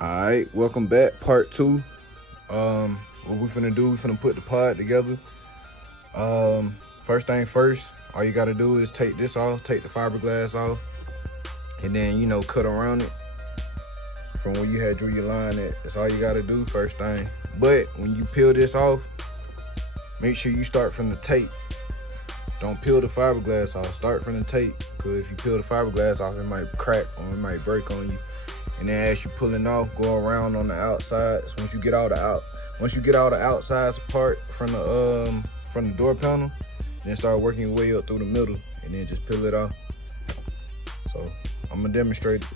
Alright, welcome back, part 2. What we finna do, we finna put the pod together. First thing first, all you gotta do is take this off, take the fiberglass off, and then, cut around it from where you had drew your line at. That's all you gotta do, first thing. But when you peel this off, make sure you start from the tape. Don't peel the fiberglass off, start from the tape, because if you peel the fiberglass off, it might crack or it might break on you. And then as you pulling off, go around on the outsides. Once you get all the outsides apart from the door panel, then start working your way up through the middle, and then just peel it off. So I'm gonna demonstrate it.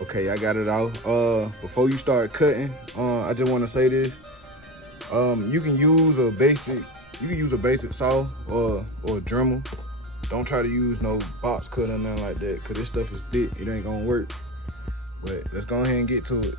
Okay, I got it out. Before you start cutting, I just want to say this. You can use a basic saw or a Dremel. Don't try to use no box cut or nothing like that, cause this stuff is thick. It ain't gonna work. But let's go ahead and get to it.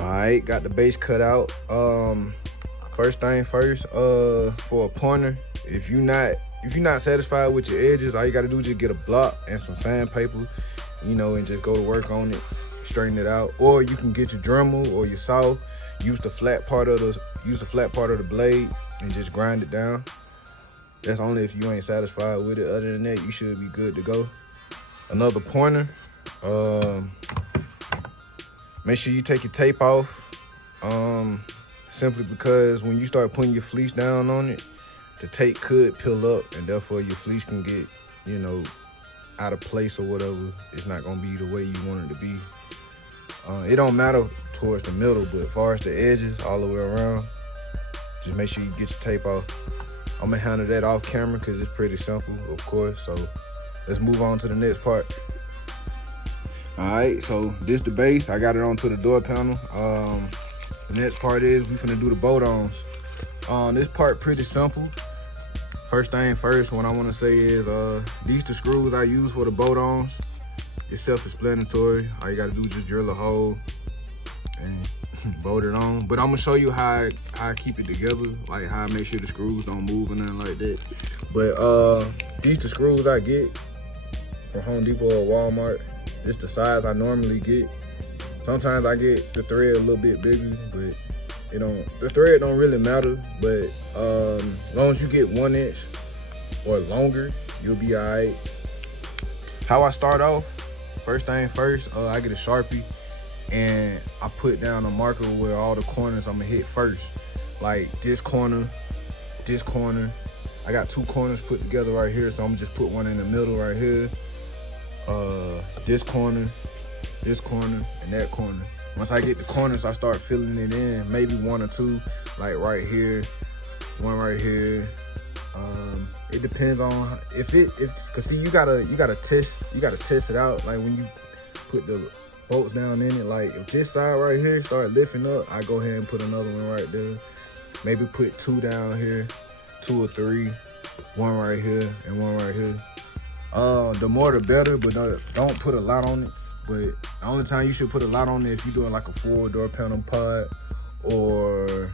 Alright, got the base cut out. First thing first, for a pointer, if you're not satisfied with your edges, all you gotta do is just get a block and some sandpaper, and just go to work on it, straighten it out. Or you can get your Dremel or your saw, use the flat part of the blade and just grind it down. That's only if you ain't satisfied with it. Other than that, you should be good to go. Another pointer, make sure you take your tape off, simply because when you start putting your fleece down on it, the tape could peel up and therefore your fleece can get, out of place or whatever. It's not gonna be the way you want it to be. It don't matter towards the middle, but as far as the edges, all the way around, just make sure you get your tape off. I'm gonna handle that off camera because it's pretty simple, of course. So let's move on to the next part. Alright, so this the base. I got it onto the door panel. The next part is we finna do the bolt-ons. This part pretty simple. First thing first, what I wanna say is these the screws I use for the bolt-ons. It's self-explanatory. All you gotta do is just drill a hole and bolt it on. But I'm gonna show you how I keep it together, like how I make sure the screws don't move and nothing like that. But these the screws I get from Home Depot or Walmart. It's the size I normally get. Sometimes I get the thread a little bit bigger, but the thread don't really matter. But as long as you get 1 inch or longer, you'll be all right. How I start off, first thing first, I get a Sharpie and I put down a marker where all the corners I'm gonna hit first. Like this corner. I got 2 corners put together right here, so I'm gonna just put one in the middle right here. This corner, and that corner. Once I get the corners, I start filling it in, maybe 1 or 2, like right here, 1 right here. It depends on cause see, you gotta test it out. Like when you put the bolts down in it. Like if this side right here start lifting up, I go ahead and put another one right there. Maybe put 2 down here, 2 or 3, 1 right here and 1 right here. The more the better, but don't put a lot on it. But the only time you should put a lot on it if you're doing like a full door panel pod, or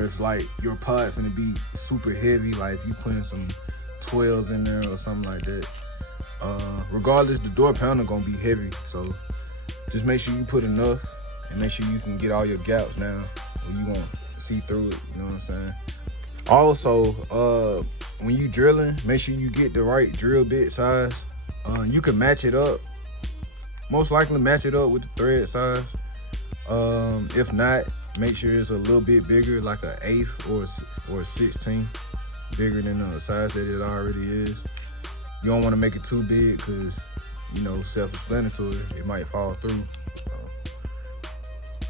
if like your pod's gonna be super heavy, like if you putting some 12s in there or something like that. Regardless, the door panel gonna be heavy, so just make sure you put enough and make sure you can get all your gaps down, or you won't see through it, you know what I'm saying? Also, when you drilling, make sure you get the right drill bit size. You can match it up, most likely match it up with the thread size. If not, make sure it's a little bit bigger, like an 1/8 or a 16th bigger than the size that it already is. You don't want to make it too big because, you know, self-explanatory, it might fall through.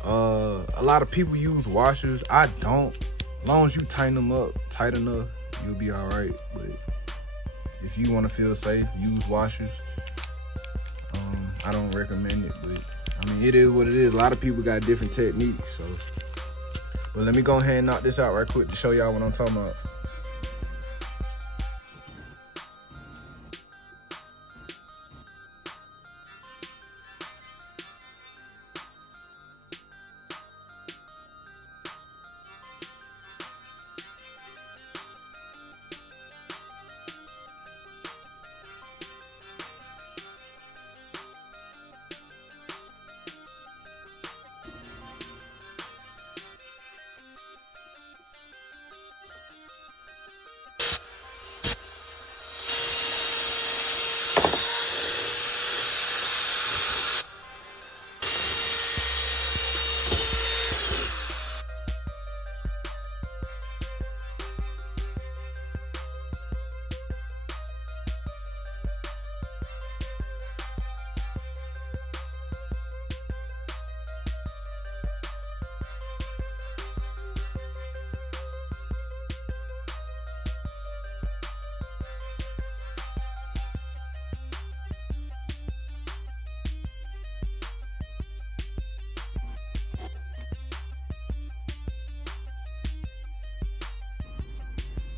A lot of people use washers. I don't. As long as you tighten them up tight enough, you'll be all right. But if you want to feel safe, use washers. I don't recommend it, but I mean, it is what it is. A lot of people got different techniques, so. But let me go ahead and knock this out right quick to show y'all what I'm talking about.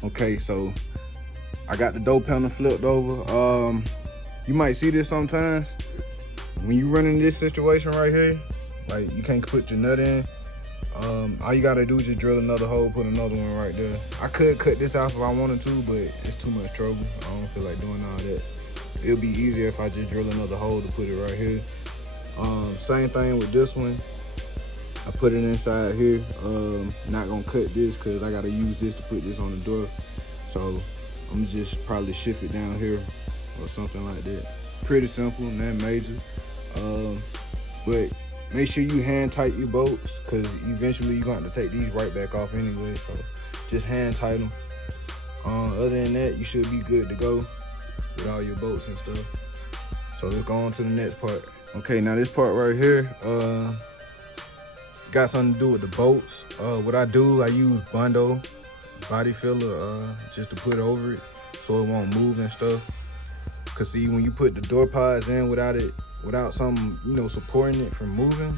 Okay, so I got the door panel flipped over. You might see this sometimes. When you run in this situation right here, like you can't put your nut in, all you gotta do is just drill another hole, put another one right there. I could cut this off if I wanted to, but it's too much trouble. I don't feel like doing all that. It'll be easier if I just drill another hole to put it right here. Same thing with this one. I put it inside here. Not gonna cut this because I gotta use this to put this on the door. So I'm just probably shift it down here or something like that. Pretty simple, nothing major. But make sure you hand tight your bolts because eventually you're gonna have to take these right back off anyway. So just hand tight them. Other than that, you should be good to go with all your bolts and stuff. So let's go on to the next part. Okay, now this part right here, got something to do with the bolts. What I do, I use Bondo body filler just to put over it so it won't move and stuff. Cause see, when you put the door pods in without something, you know, supporting it from moving,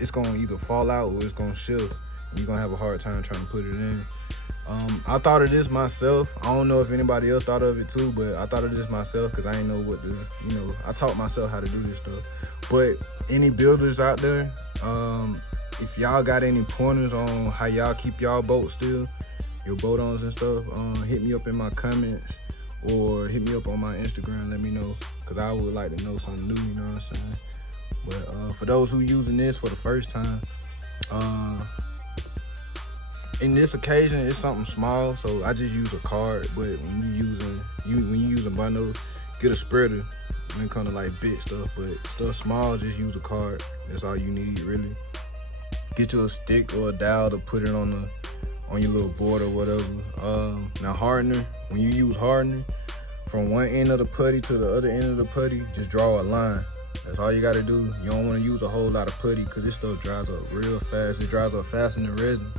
it's gonna either fall out or it's gonna shift. And you're gonna have a hard time trying to put it in. I thought of this myself. I don't know if anybody else thought of it too, but I thought of this myself because I didn't know what to, you know, I taught myself how to do this stuff. But any builders out there, if y'all got any pointers on how y'all keep y'all bolts still, your bolt-ons and stuff, hit me up in my comments or hit me up on my Instagram, let me know, because I would like to know something new, you know what I'm saying? But for those who using this for the first time, in this occasion, it's something small, so I just use a card. But when you using bundles, get a spreader when it comes to like big stuff. But stuff small, just use a card. That's all you need, really. Get you a stick or a dowel to put it on your little board or whatever. Now hardener, when you use hardener, from one end of the putty to the other end of the putty, just draw a line. That's all you gotta do. You don't wanna use a whole lot of putty because this stuff dries up real fast. It dries up faster than resin.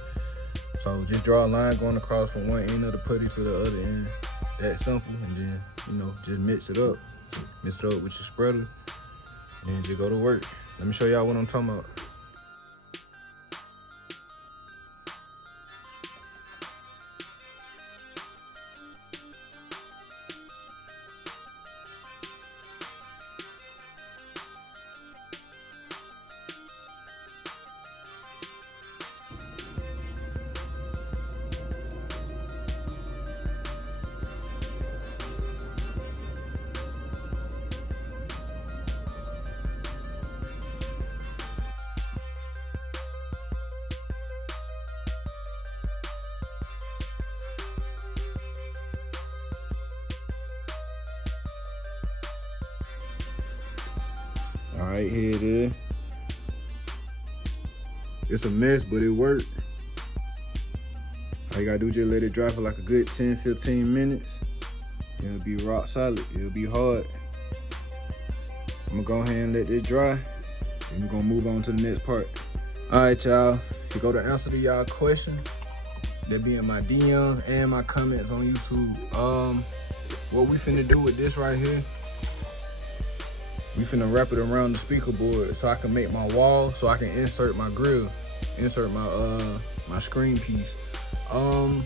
So just draw a line going across from one end of the putty to the other end. That simple, and then, you know, just mix it up. Mix it up with your spreader. and just go to work. Let me show y'all what I'm talking about. All right, here it is. It's a mess, but it worked. All you gotta do is just let it dry for like a good 10-15 minutes. It'll be rock solid, it'll be hard. I'm gonna go ahead and let this dry, and we're gonna move on to the next part. All right, y'all, to go to answer to y'all question, they'll be in my DMs and my comments on YouTube. What we finna do with this right here, we finna wrap it around the speaker board so I can make my wall, so I can insert my grill, insert my my screen piece. All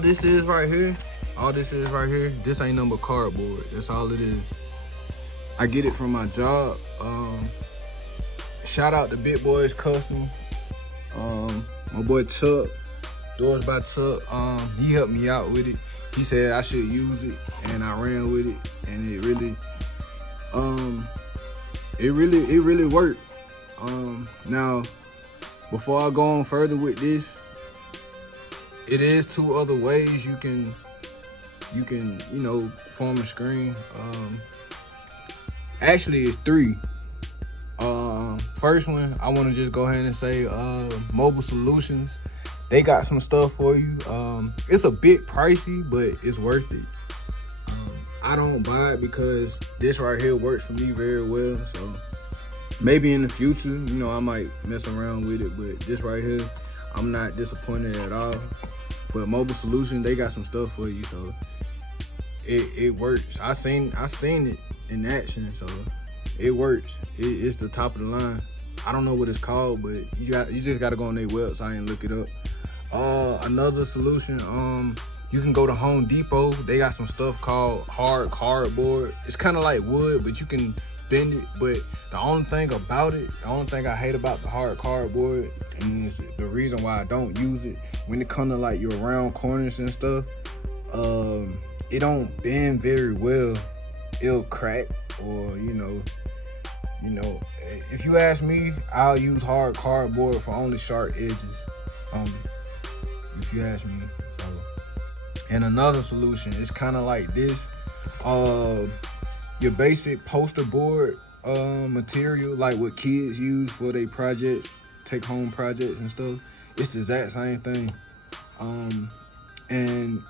this is right here, this ain't nothing but cardboard. That's all it is. I get it from my job. Shout out to Big Boys Custom. My boy Chuck, Doors by Chuck, he helped me out with it. He said I should use it, and I ran with it, and it really worked. Now, before I go on further with this, it is 2 other ways you can you know, form a screen. Actually, it's 3. First one, I want to just go ahead and say Mobile Solutions. They got some stuff for you. It's a bit pricey, but it's worth it. I don't buy it because this right here works for me very well. So maybe in the future, you know, I might mess around with it, but this right here, I'm not disappointed at all. But Mobile Solutions, they got some stuff for you, so it works. I seen it in action, so it works. It's the top of the line. I don't know what it's called, but you just gotta go on their website and look it up. Another solution, you can go to Home Depot. They got some stuff called hard cardboard. It's kind of like wood, but you can bend it. But the only thing about it, the only thing I hate about the hard cardboard, and it's the reason why I don't use it, when it comes to like your round corners and stuff, it don't bend very well. It'll crack, or you know, if you ask me, I'll use hard cardboard for only sharp edges, if you ask me. So, and another solution is kind of like this, your basic poster board material, like what kids use for their projects, take home projects and stuff. It's the exact same thing. And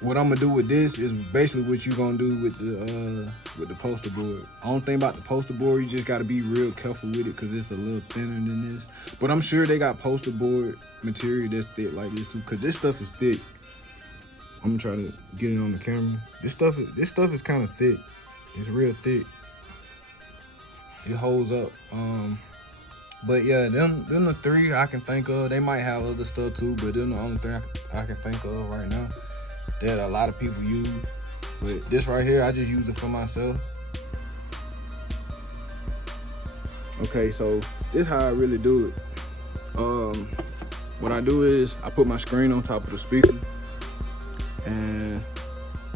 what I'm gonna do with this is basically what you're gonna do with the poster board. I don't think about the poster board, you just gotta be real careful with it because it's a little thinner than this. But I'm sure they got poster board material that's thick like this too, because this stuff is thick. I'm gonna try to get it on the camera. This stuff is kind of thick. It's real thick. It holds up. But yeah, them the 3 I can think of. They might have other stuff too, but them the only 3 I can think of right now that a lot of people use. But this right here, I just use it for myself. Okay, so this is how I really do it. What I do is I put my screen on top of the speaker, and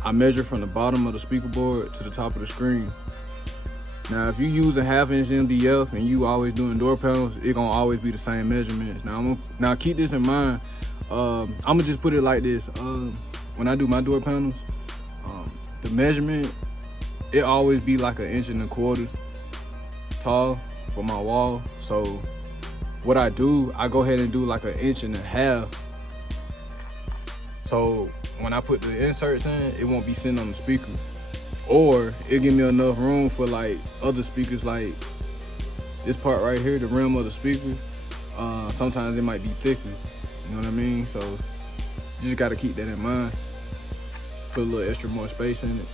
I measure from the bottom of the speaker board to the top of the screen. Now, if you use a 1/2" MDF and you always doing door panels, it's gonna always be the same measurements. Now keep this in mind. I'm gonna just put it like this. When I do my door panels, the measurement, it always be like 1.25 inches tall for my wall. So what I do, I go ahead and do like 1.5 inches. So when I put the inserts in, it won't be sitting on the speaker. Or it give me enough room for like other speakers, like this part right here, the rim of the speaker. Sometimes it might be thicker, you know what I mean? So you just gotta keep that in mind. Put a little extra more space in it.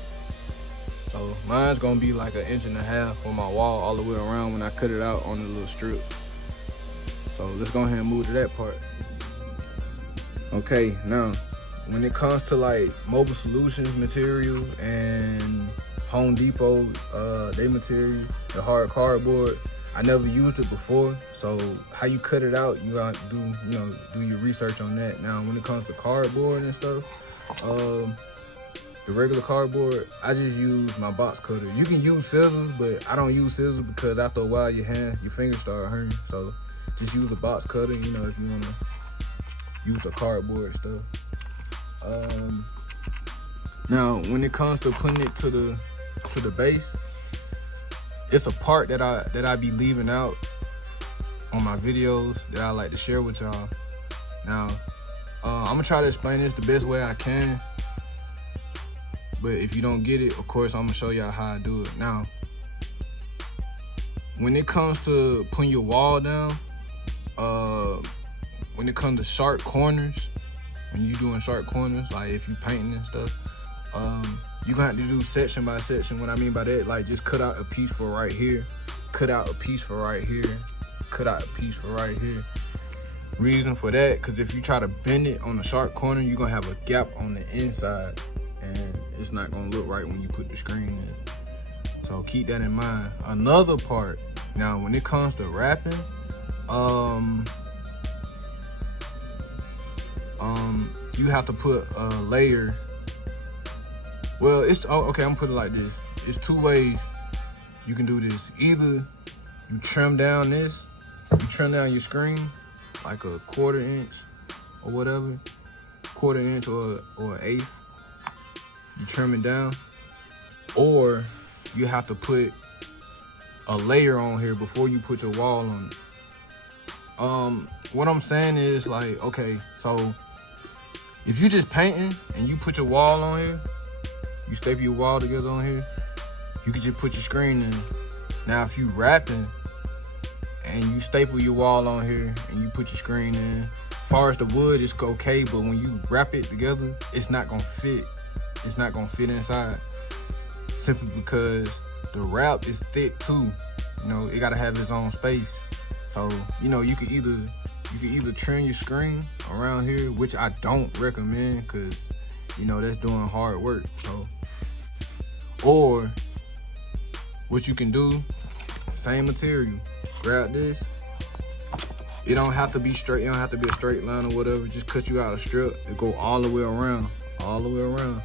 So mine's gonna be like 1.5 inches on my wall all the way around when I cut it out on the little strips. So let's go ahead and move to that part. Okay, now when it comes to like Mobile Solutions material and Home Depot, they material, the hard cardboard, I never used it before. So how you cut it out, you got to do your research on that. Now when it comes to cardboard and stuff, the regular cardboard, I just use my box cutter. You can use scissors, but I don't use scissors because after a while your fingers start hurting. So just use a box cutter, if you wanna use the cardboard stuff. Now when it comes to putting it to the base, it's a part that I be leaving out on my videos that I like to share with y'all. Now I'm gonna try to explain this the best way I can, but if you don't get it, of course I'm gonna show y'all how I do it. Now when it comes to putting your wall down, when it comes to sharp corners, when you doing sharp corners, like if you painting and stuff, you're gonna have to do section by section. What I mean by that, like just cut out a piece for right here, cut out a piece for right here, cut out a piece for right here. Reason for that, because if you try to bend it on the sharp corner, you're gonna have a gap on the inside and it's not gonna look right when you put the screen in. So keep that in mind. Another part, now when it comes to wrapping, you have to put a layer. Well, it's okay, I'm gonna put it like this. It's 2 ways you can do this. Either you trim down this, you trim down your screen like a 1/4 inch or whatever, 1/4 inch or 1/8. You trim it down, or you have to put a layer on here before you put your wall on it. What I'm saying is, like, okay, so if you just painting and you put your wall on here, you staple your wall together on here, you can just put your screen in. Now if you wrapping and you staple your wall on here and you put your screen in, as far as the wood, it's okay, but when you wrap it together, it's not gonna fit. It's not gonna fit inside, simply because the wrap is thick too. It gotta have its own space. So you could either trim your screen around here, which I don't recommend because that's doing hard work. So, or what you can do, same material, grab this. It don't have to be straight, it don't have to be a straight line or whatever. Just cut you out a strip to go all the way around, all the way around.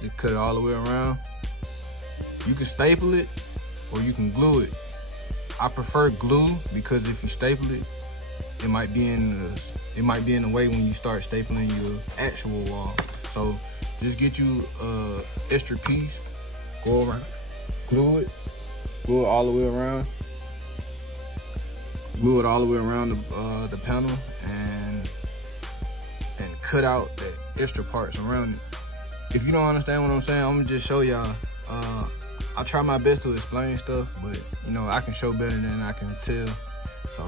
Just cut it all the way around. You can staple it or you can glue it. I prefer glue because if you staple it, it might be in the way when you start stapling your actual wall. So just get you a extra piece, go around, glue it all the way around, glue it all the way around the panel, and cut out the extra parts around it. If you don't understand what I'm saying, I'm gonna just show y'all. I try my best to explain stuff, but I can show better than I can tell. So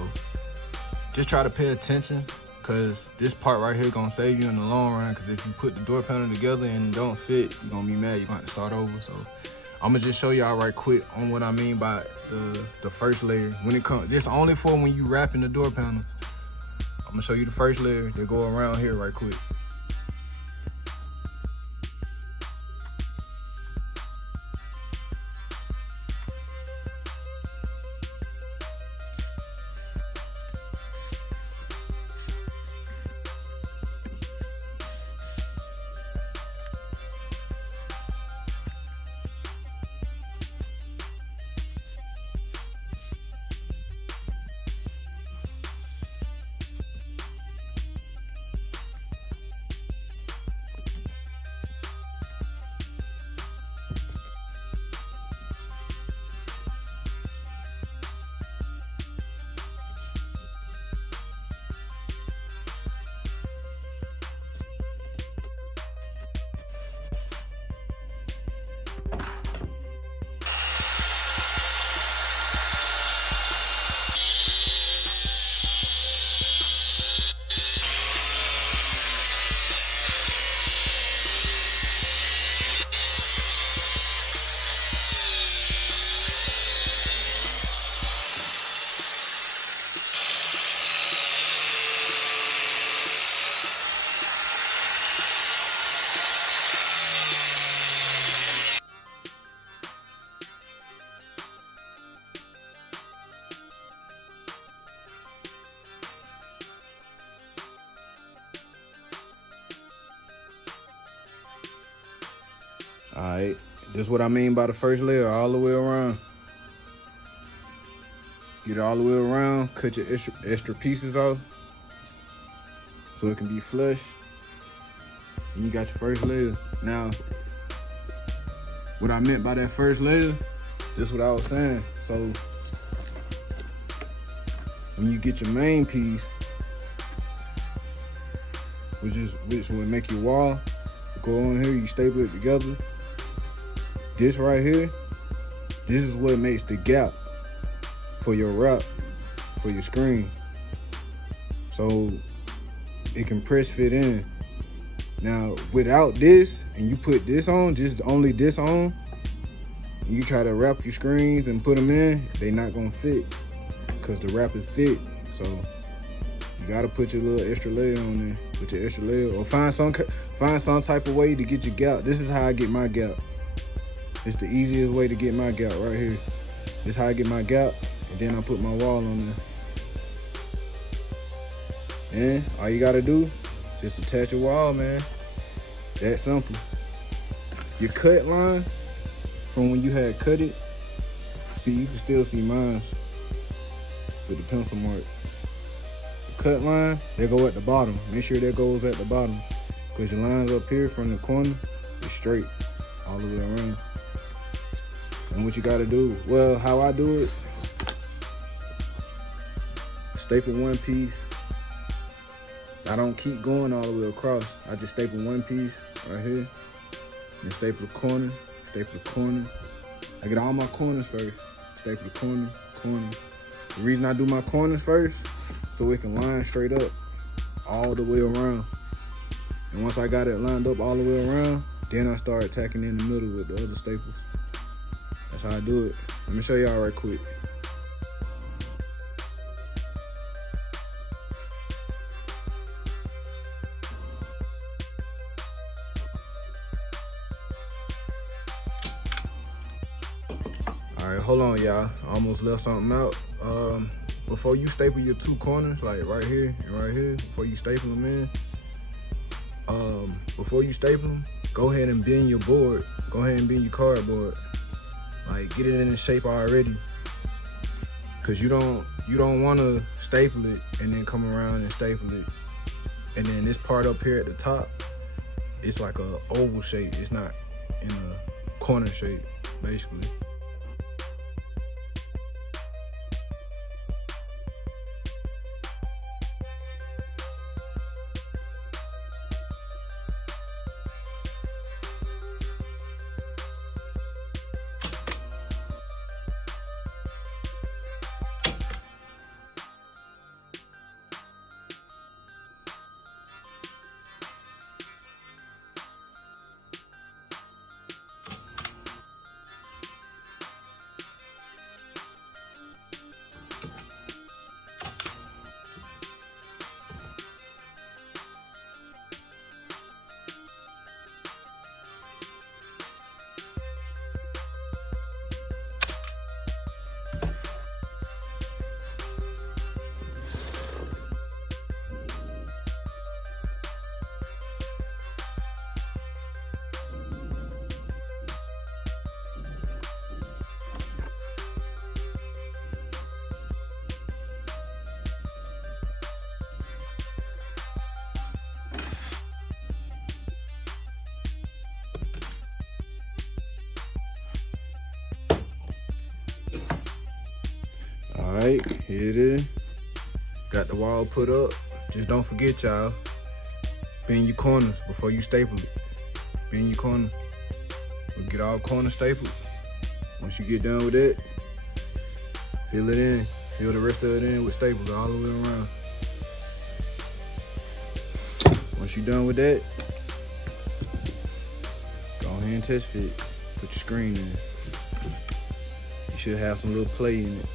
just try to pay attention, because this part right here gonna save you in the long run. Because if you put the door panel together and it don't fit, you're gonna be mad. You're gonna have to start over. So I'm gonna just show y'all right quick on what I mean by the first layer. When it comes, this only for when you wrapping the door panel. I'm gonna show you the first layer. They go around here right quick. All right, this is what I mean by the first layer, all the way around. Get it all the way around, cut your extra pieces off so it can be flush. And you got your first layer. Now, what I meant by that first layer, this is what I was saying. So, when you get your main piece, which will make your wall, go on here, you staple it together. This right here, this is what makes the gap for your wrap, for your screen. So it can press fit in. Now, without this, and you put this on, just only this on, you try to wrap your screens and put them in, they not gonna fit because the wrap is thick. So you gotta put your little extra layer on there. Put your extra layer, or find some type of way to get your gap. This is how I get my gap. It's the easiest way to get my gap right here. This is how I get my gap, and then I put my wall on there. And all you gotta do, just attach your wall, man. That simple. Your cut line from when you had cut it, see, you can still see mine with the pencil mark. The cut line, they go at the bottom. Make sure that goes at the bottom, because your lines up here from the corner is straight all the way around. And what you gotta do, well, how I do it, staple one piece. I don't keep going all the way across. I just staple one piece right here, and staple the corner, staple the corner. I get all my corners first. Staple the corner, corner. The reason I do my corners first, so it can line straight up all the way around. And once I got it lined up all the way around, then I start tacking in the middle with the other staples. That's how I do it. Let me show y'all right quick. All right, hold on, y'all. I almost left something out. Before you staple your two corners, like right here and right here, before you staple them in, before you staple them, go ahead and bend your board. Go ahead and bend your cardboard. Like, get it in the shape already. Cause you don't want to staple it and then come around and staple it, and then this part up here at the top, it's like a oval shape. It's not in a corner shape, basically. All right, here it is. Got the wall put up. Just don't forget, y'all, bend your corners before you staple it. Bend your corner. We'll get all corners stapled. Once you get done with it, fill it in. Fill the rest of it in with staples all the way around. Once you're done with that, go ahead and test fit. Put your screen in. You should have some little play in it.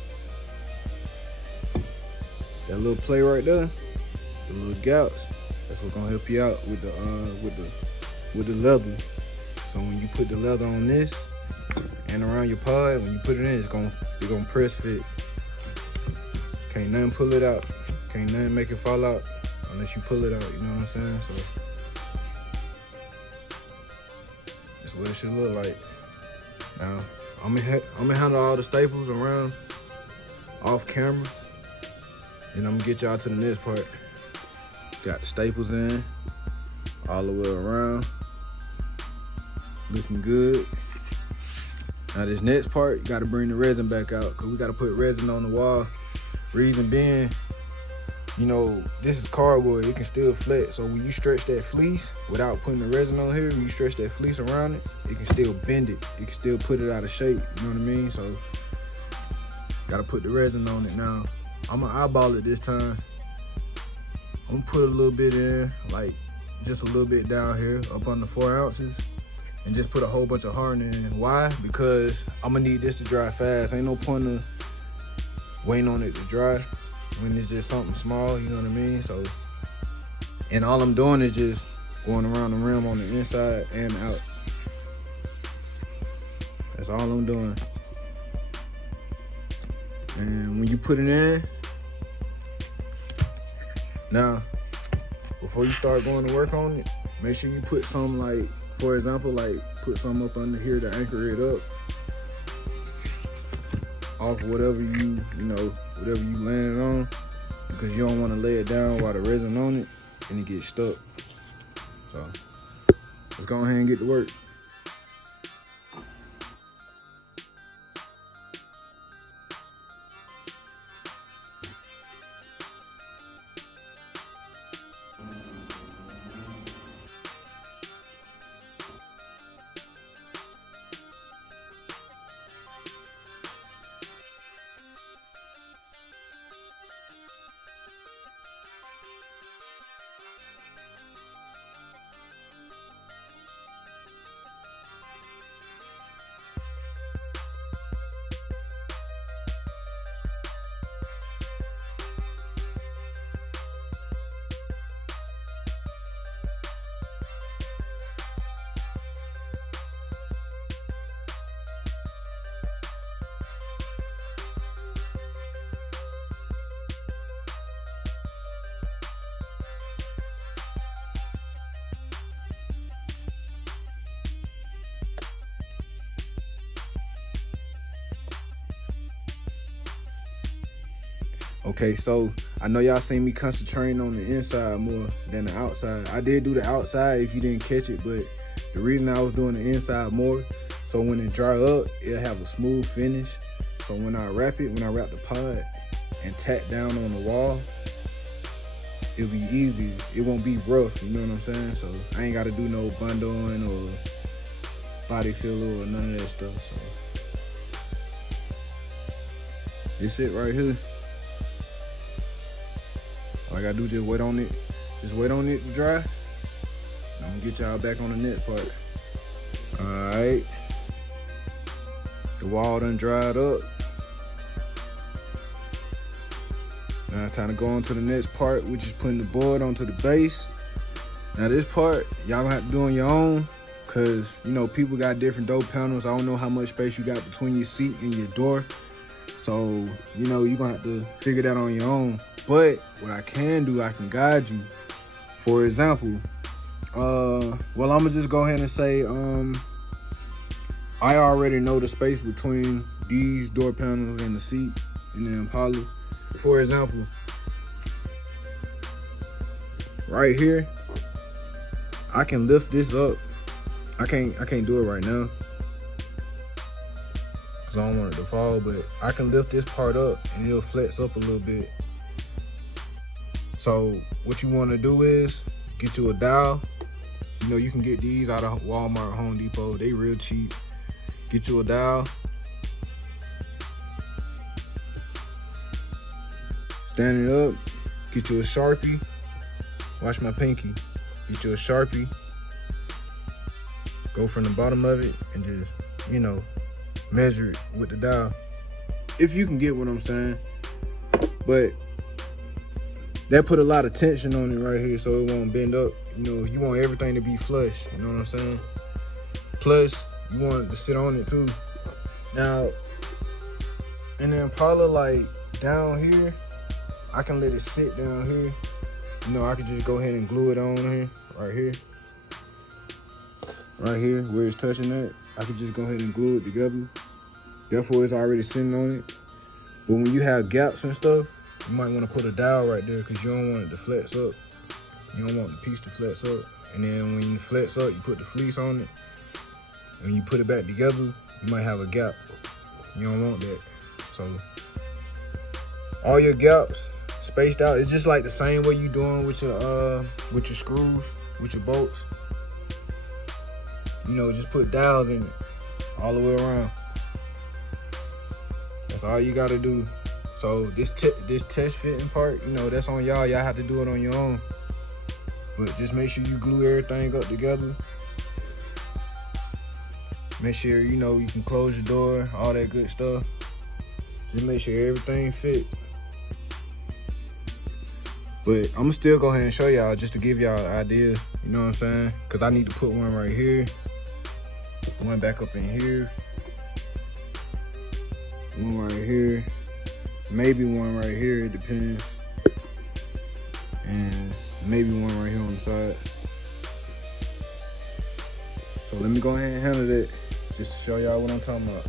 That little play right there, the little gaps, that's what's gonna help you out with the leather. So when you put the leather on this and around your pod, when you put it in, it's gonna press fit. Can't nothing pull it out. Can't nothing make it fall out unless you pull it out. You know what I'm saying? So that's what it should look like. Now, I'm gonna handle all the staples around off camera, and I'm gonna get y'all to the next part. Got the staples in all the way around, looking good. Now this next part, you gotta bring the resin back out, because we gotta put resin on the wall. Reason being, you know, this is cardboard, it can still flex. So when you stretch that fleece without putting the resin on here, when you stretch that fleece around it, it can still bend it. It can still put it out of shape, you know what I mean? So, gotta put the resin on it now. I'm gonna eyeball it this time. I'm gonna put a little bit in, like just a little bit down here, up under 4 ounces. And just put a whole bunch of hardening in. Why? Because I'm gonna need this to dry fast. Ain't no point of waiting on it to dry when it's just something small, you know what I mean? So, and all I'm doing is just going around the rim on the inside and out. That's all I'm doing. And when you put it in, now, before you start going to work on it, make sure you put some, like, for example, like put some up under here to anchor it up off whatever you landed on, because you don't want to lay it down while the resin on it and it gets stuck. So let's go ahead and get to work. Okay, so I know y'all seen me concentrating on the inside more than the outside. I did do the outside if you didn't catch it, but the reason I was doing the inside more, so when it dry up, it'll have a smooth finish. So when I wrap the pod and tack down on the wall, it'll be easy. It won't be rough, you know what I'm saying? So I ain't gotta do no bundling or body filler or none of that stuff. So this it right here. All I gotta do is just wait on it. Just wait on it to dry. I'm gonna get y'all back on the next part. All right. The wall done dried up. Now it's time to go on to the next part, which is putting the board onto the base. Now this part, y'all gonna have to do on your own, cause you know, people got different door panels. I don't know how much space you got between your seat and your door. So, you know, you're gonna have to figure that on your own. But what I can do, I can guide you. For example, well, I'm gonna just go ahead and say, I already know the space between these door panels and the seat and the Impala. For example, right here, I can lift this up. I can't do it right now, cause I don't want it to fall, but I can lift this part up and it'll flex up a little bit. So what you want to do is get you a dowel. You know, you can get these out of Walmart, Home Depot. They real cheap. Get you a dowel. Stand it up. Get you a Sharpie. Watch my pinky. Get you a Sharpie. Go from the bottom of it and just, you know, measure it with the dowel. If you can get what I'm saying. But that put a lot of tension on it right here so it won't bend up. You know, you want everything to be flush, you know what I'm saying? Plus, you want it to sit on it too. Now, and then probably like down here, I can let it sit down here. You know, I can just go ahead and glue it on here, right here. right here where it's touching that, I could just go ahead and glue it together. Therefore, it's already sitting on it. But when you have gaps and stuff, you might want to put a dowel right there because you don't want it to flex up. You don't want the piece to flex up. And then when you flex up, you put the fleece on it. When you put it back together, you might have a gap. You don't want that. So all your gaps spaced out. It's just like the same way you doing with your screws, with your bolts. You know, just put dowels in it all the way around. That's all you gotta do. So this test fitting part, you know, that's on y'all. Y'all have to do it on your own. But just make sure you glue everything up together. Make sure, you know, you can close your door, all that good stuff. Just make sure everything fit. But I'm gonna still go ahead and show y'all just to give y'all an idea, you know what I'm saying? Cause I need to put one right here, one back up in here, one right here, maybe one right here, it depends. And maybe one right here on the side. So let me go ahead and handle that just to show y'all what I'm talking about.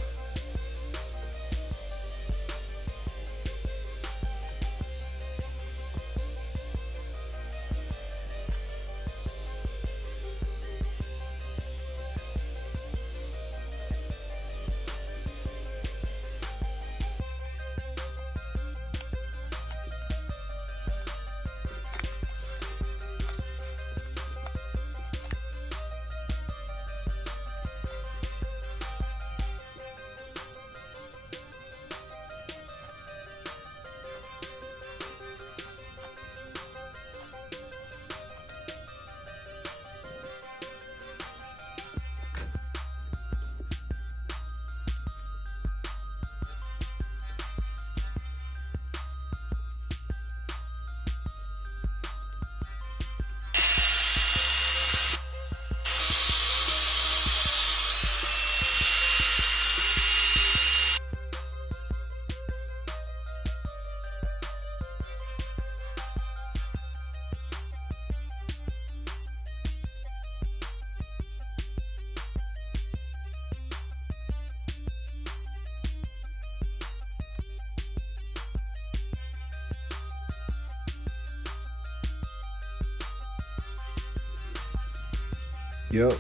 Yep.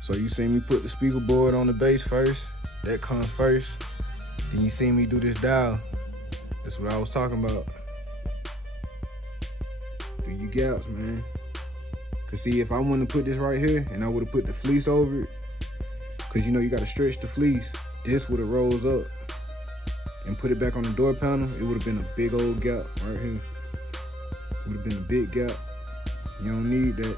So you see me put the speaker board on the base first. That comes first. Then you see me do this dowel. That's what I was talking about. Do your gaps, man. Cause see, if I wouldn't have put this right here and I would have put the fleece over it, cause you know you gotta stretch the fleece, this would have rose up and put it back on the door panel. It would have been a big old gap right here. Would have been a big gap. You don't need that.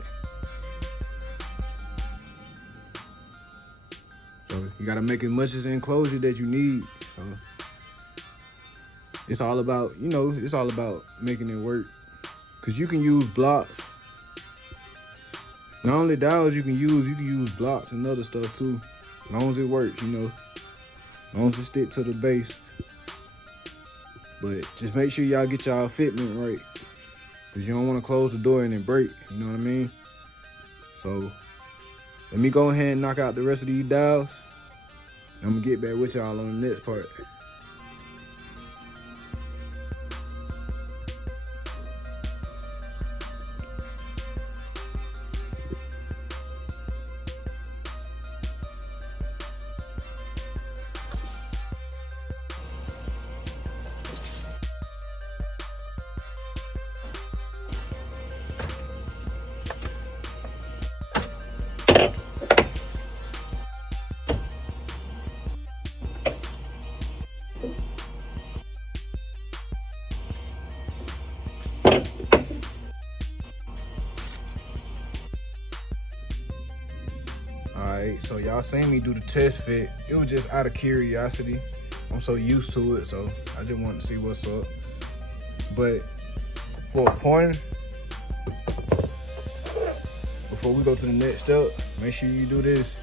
So you gotta make as much as enclosure that you need. So it's all about, you know, it's all about making it work. Cause you can use blocks. Not only dowels you can use blocks and other stuff too. As long as it works, you know. As long as it stick to the base. But just make sure y'all get y'all fitment right. Cause you don't wanna close the door and it break, you know what I mean? So let me go ahead and knock out the rest of these dowels. I'm gonna get back with y'all on the next part. Alright, so y'all seen me do the test fit. It was just out of curiosity. I'm so used to it, so I just wanted to see what's up. But for a pointer, before we go to the next step, make sure you do this.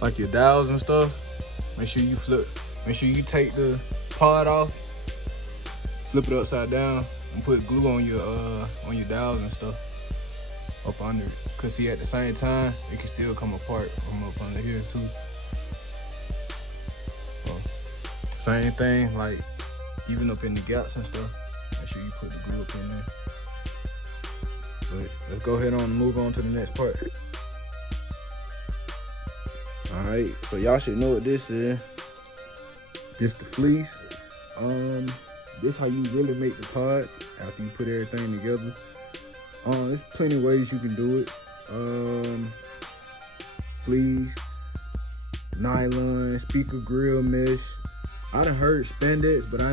Like your dowels and stuff, make sure you take the pod off, flip it upside down, and put glue on your dowels and stuff. up under it. Cause see, at the same time, it can still come apart from up under here too. So, same thing, like even up in the gaps and stuff, make sure you put the glue up in there. But let's go ahead on and move on to the next part. All right, so y'all should know what this is. This the fleece. This how you really make the pod after you put everything together. There's plenty of ways you can do it. Fleece, nylon, speaker grill mesh. I done heard spandex, but I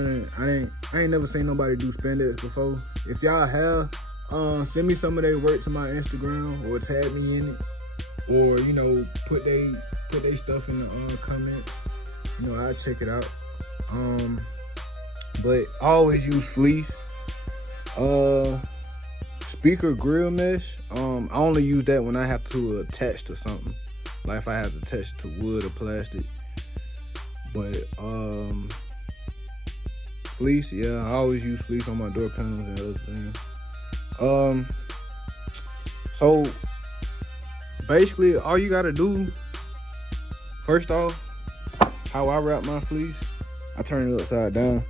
ain't never seen nobody do spandex before. If y'all have, send me some of their work to my Instagram or tag me in it, or you know, put they stuff in the comments. You know, I'll check it out. But I always use fleece. Speaker grill mesh, I only use that when I have to attach to something. Like if I have to attach to wood or plastic. But fleece, yeah, I always use fleece on my door panels and other things. So basically all you gotta do, first off, how I wrap my fleece, I turn it upside down.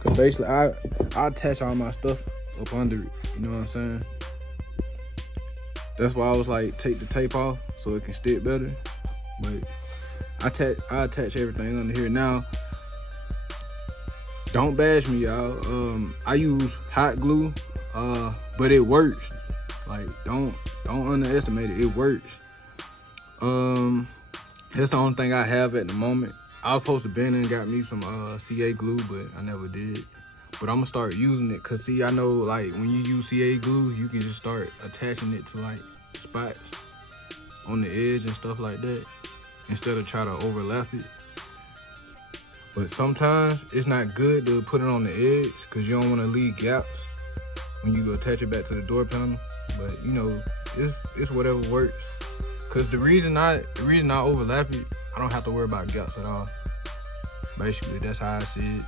Cause basically I attach all my stuff up under it, you know what I'm saying? That's why I was like, take the tape off so it can stick better. But I attach everything under here. Now, don't bash me, y'all. I use hot glue, but it works. Like, don't underestimate it. It works. That's the only thing I have at the moment. I was supposed to bend and got me some CA glue, but I never did. But I'm gonna start using it, cause see, I know like when you use CA glue, you can just start attaching it to like spots on the edge and stuff like that, instead of try to overlap it. But sometimes it's not good to put it on the edge, cause you don't wanna leave gaps when you attach it back to the door panel. But you know, it's whatever works. Cause the reason I overlap it, I don't have to worry about gaps at all. Basically, that's how I see it.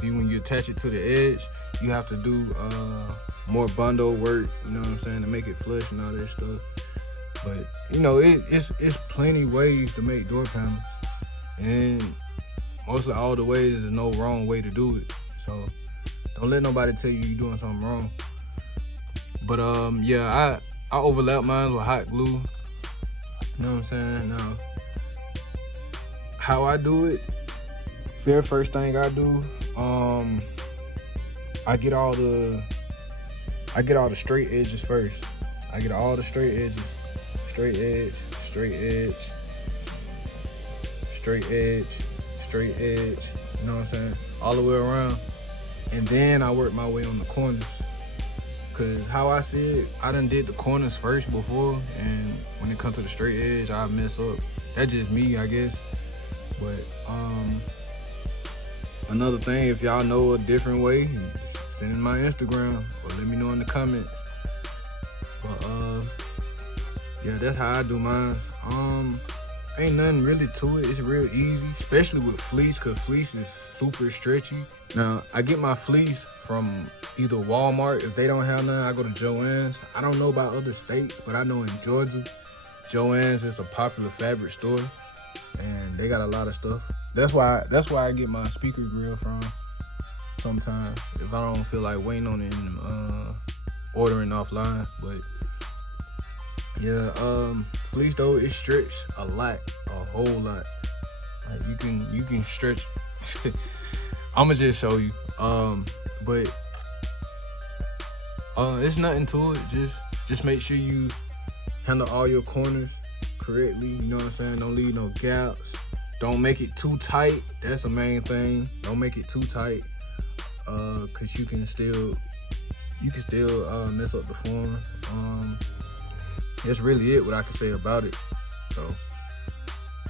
See, when you attach it to the edge, you have to do more bundle work, you know what I'm saying, to make it flush and all that stuff. But you know, it's plenty ways to make door panels, and mostly all the ways there's no wrong way to do it. So don't let nobody tell you you're doing something wrong. But yeah, I overlap mine with hot glue. You know what I'm saying? Now, how I do it, very first thing I do, I get all the straight edges first. I get all the straight edges. Straight edge, straight edge, straight edge, straight edge. You know what I'm saying? All the way around. And then I work my way on the corners. Cause how I see it, I done did the corners first before, and when it comes to the straight edge, I mess up. That's just me, I guess. But another thing, if y'all know a different way, send in my Instagram or let me know in the comments. But yeah, that's how I do mine. Ain't nothing really to it. It's real easy, especially with fleece, cause fleece is super stretchy. Now, I get my fleece from either Walmart. If they don't have none, I go to Joann's. I don't know about other states, but I know in Georgia, Joann's is a popular fabric store, and they got a lot of stuff. That's why I get my speaker grill from sometimes, if I don't feel like waiting on it and ordering offline. But yeah, fleece though, it stretch a lot, a whole lot. Like you can stretch. I'ma just show you. But it's nothing to it. Just make sure you handle all your corners correctly. You know what I'm saying? Don't leave no gaps. Don't make it too tight. That's the main thing. Don't make it too tight, cause you can still mess up the form. That's really it, what I can say about it. So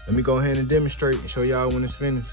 let me go ahead and demonstrate and show y'all when it's finished.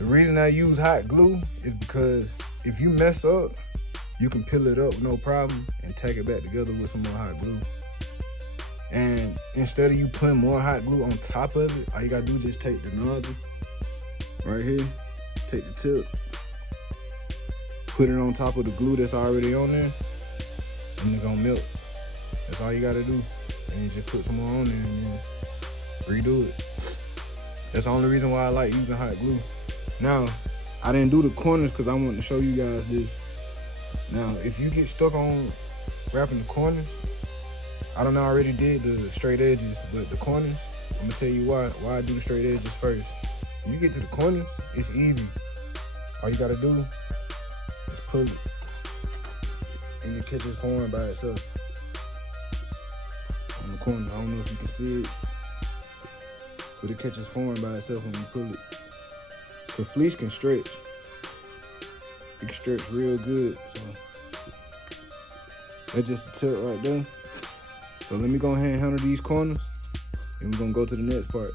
The reason I use hot glue is because if you mess up, you can peel it up no problem and tack it back together with some more hot glue. And instead of you putting more hot glue on top of it, all you gotta do is just take the nozzle right here, take the tip, put it on top of the glue that's already on there, and it's gonna melt. That's all you gotta do. And you just put some more on there and then redo it. That's the only reason why I like using hot glue. Now, I didn't do the corners because I wanted to show you guys this. Now, if you get stuck on wrapping the corners, I don't know, I already did the straight edges, but the corners, I'm gonna tell you why I do the straight edges first. When you get to the corners, it's easy. All you gotta do is pull it, and it catches form by itself. On the corner, I don't know if you can see it, but it catches form by itself when you pull it. The fleece can stretch. It can stretch real good, so that's just a tip right there. So let me go ahead and handle these corners, and we're gonna go to the next part.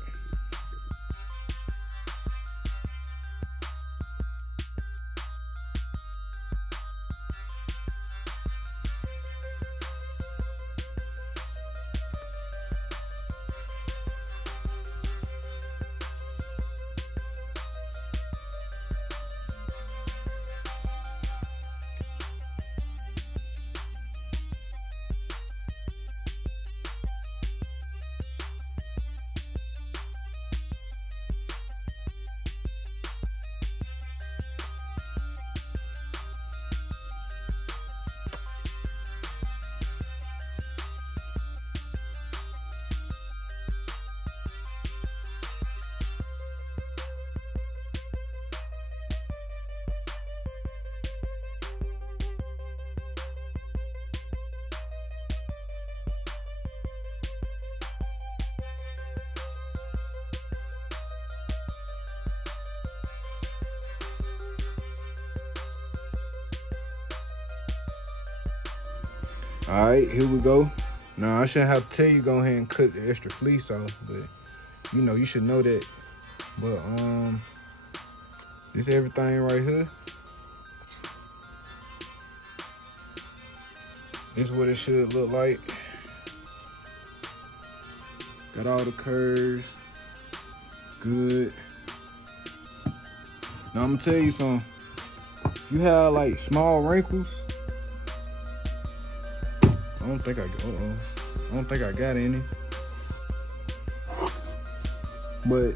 All right, here we go. Now, I shouldn't have to tell you go ahead and cut the extra fleece off, but you know, you should know that. But this everything right here. This is what it should look like. Got all the curves, good. Now I'm gonna tell you something. If you have like small wrinkles, I don't think I got any. But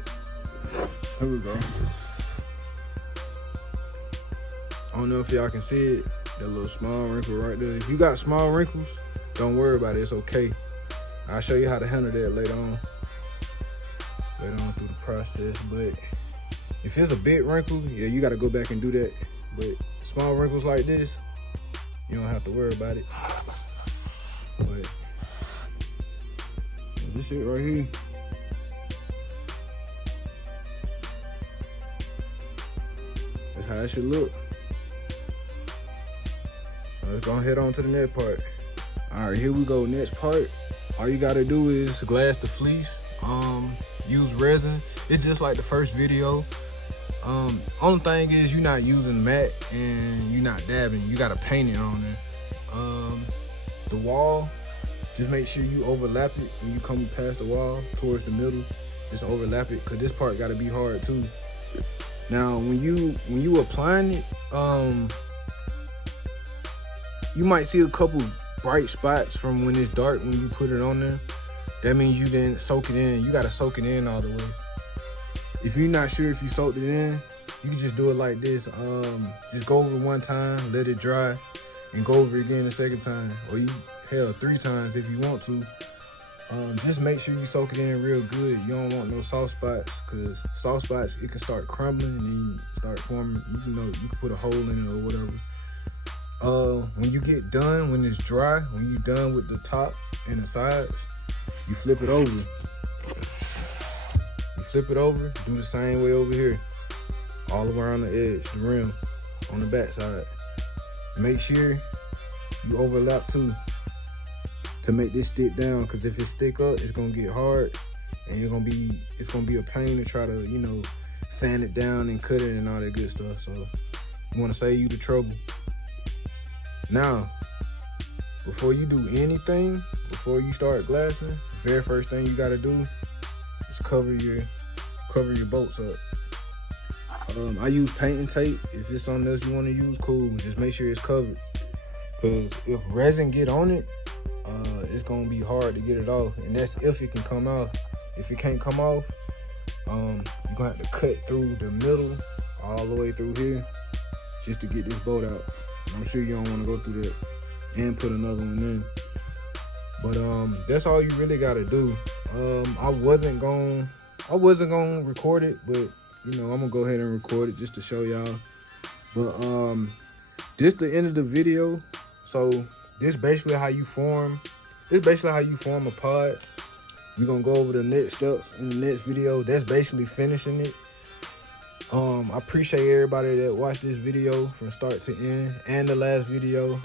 here we go. I don't know if y'all can see it, that little small wrinkle right there. If you got small wrinkles, don't worry about it, it's okay. I'll show you how to handle that later on through the process. But if it's a big wrinkle, yeah, you gotta go back and do that. But small wrinkles like this, you don't have to worry about it. But this shit right here, that's how it should look. Let's go head on to the next part. All right, here we go. Next part. All you gotta do is glass the fleece. Use resin. It's just like the first video. Only thing is you're not using matte and you're not dabbing. You gotta paint it on there. The wall, just make sure you overlap it when you come past the wall towards the middle. Just overlap it, cause this part gotta be hard too. Now, when you applying it, you might see a couple bright spots from when it's dark when you put it on there. That means you didn't soak it in. You gotta soak it in all the way. If you're not sure if you soaked it in, you can just do it like this. Just go over one time, let it dry, and go over it again the second time. Or you, hell, 3 times if you want to. Just make sure you soak it in real good. You don't want no soft spots, because soft spots, it can start crumbling and then start forming. You can put a hole in it or whatever. When you get done, when it's dry, when you're done with the top and the sides, you flip it over. You flip it over, do the same way over here. All around the edge, the rim, on the back side. Make sure you overlap too, to make this stick down, because if it stick up, it's gonna get hard, and it's gonna be a pain to try to, sand it down and cut it and all that good stuff. So you want to save you the trouble. Now, before you do anything, before you start glassing, very first thing you gotta do is cover your bolts up. I use painting tape. If it's something else you want to use, cool. Just make sure it's covered. Cause if resin get on it, it's gonna be hard to get it off. And that's if it can come off. If it can't come off, you're gonna have to cut through the middle all the way through here just to get this bolt out. And I'm sure you don't want to go through that and put another one in. But that's all you really gotta do. I wasn't gonna record it, but you know, I'm gonna go ahead and record it just to show y'all. But this the end of the video. So this basically how you form a pod. We're gonna go over the next steps in the next video. That's basically finishing it. I appreciate everybody that watched this video from start to end and the last video.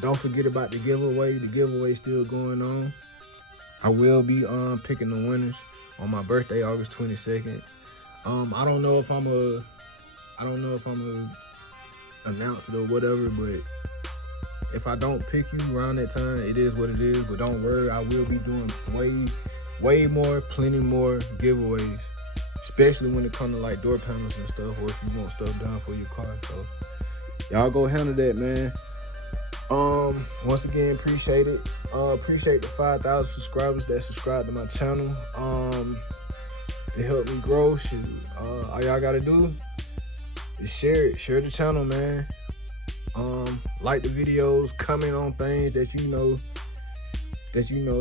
Don't forget about the giveaway. The giveaway still going on. I will be picking the winners on my birthday, August 22nd. I don't know if I'm gonna announce it or whatever, but if I don't pick you around that time, it is what it is. But don't worry, I will be doing plenty more giveaways, especially when it comes to like door panels and stuff, or if you want stuff done for your car. So y'all go handle that, man. Once again, appreciate it. Appreciate the 5,000 subscribers that subscribe to my channel. It helped me grow. Shit. All y'all gotta do is share the channel, man. Like the videos, comment on things that you know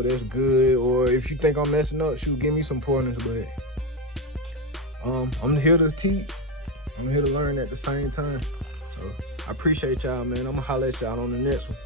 that's good, or if you think I'm messing up, shoot, give me some pointers. But I'm here to teach. I'm here to learn at the same time. So I appreciate y'all, man. I'm gonna holler at y'all on the next one.